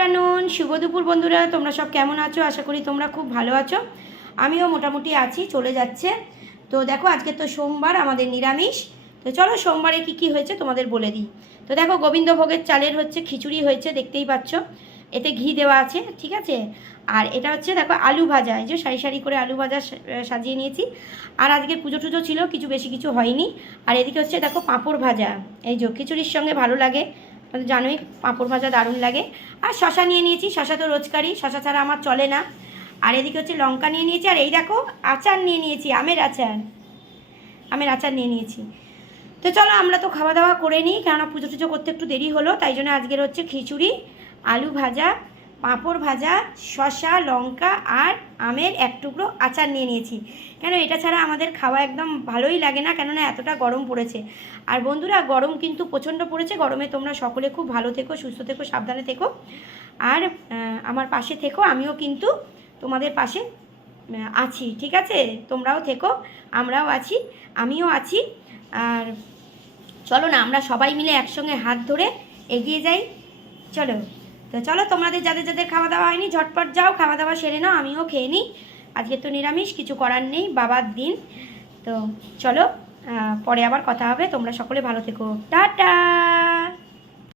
Afternoon, শুভ দুপুর বন্ধুরা। তোমরা সব কেমন আছো? আশা করি তোমরা খুব ভালো আছো। আমিও মোটামুটি আছি, চলে যাচ্ছে। তো দেখো, আজকে তো সোমবার, আমাদের নিরামিষ। তো চলো সোমবারে কি কি হয়েছে তোমাদের বলে দিই। তো দেখো, গোবিন্দভোগের চালের হচ্ছে খিচুড়ি হয়েছে, দেখতেই পাচ্ছ। এতে ঘি দেওয়া আছে, ঠিক আছে। আর এটা হচ্ছে দেখো আলু ভাজা, এই যে সারি সারি করে আলু ভাজা সাজিয়ে নিয়েছি। আর আজকে পুজো টুজো ছিল, কিছু বেশি কিছু হয়নি। আর এদিকে হচ্ছে দেখো পাঁপড় ভাজা, এই যে খিচুড়ির সঙ্গে ভালো লাগে, জানোই পাঁপড় ভাজা দারুণ লাগে। আর শশা নিয়ে নিয়েছি, শশা তো রোজকারই, শশা ছাড়া আমার চলে না। আর এদিকে হচ্ছে লঙ্কা নিয়ে নিয়েছি, আর এই দেখো আচার নিয়ে নিয়েছি, আমের আচার। আমের আচার নিয়ে নিয়েছি। তো চলো আমরা তো খাওয়া দাওয়া করে নিই, কেননা পুজো টুজো করতে একটু দেরি হলো, তাই জন্য আজকের হচ্ছে খিচুড়ি, আলু ভাজা, পাঁপড় ভাজা, শশা, লঙ্কা আর আমের এক টুকরো আচার নিয়ে নিয়েছি। কেন এটা ছাড়া আমাদের খাওয়া একদম ভালোই লাগে না, কেননা এতটা গরম পড়েছে। আর বন্ধুরা, গরম কিন্তু প্রচণ্ড পড়েছে। গরমে তোমরা সকলে খুব ভালো থেকো, সুস্থ থেকো, সাবধানে থেকো। আর আমার পাশে থেকো, আমিও কিন্তু তোমাদের পাশে আছি, ঠিক আছে। তোমরাও থেকো, আমরাও আছি, আমিও আছি। আর চলো না, আমরা সবাই মিলে একসঙ্গে হাত ধরে এগিয়ে যাই। চলো। তো চলো, তোমাদের যাদের যাদের খাওয়া দাওয়া হয়নি ঝটপট যাও, খাওয়া দাওয়া সেরে নাও, আমিও খেয়ে নিই। আজকে তো নিরামিষ, কিছু করার নেই, বাবার দিন। তো চলো, পরে আবার কথা হবে। তোমরা সকলে ভালো থেকো, টাটা।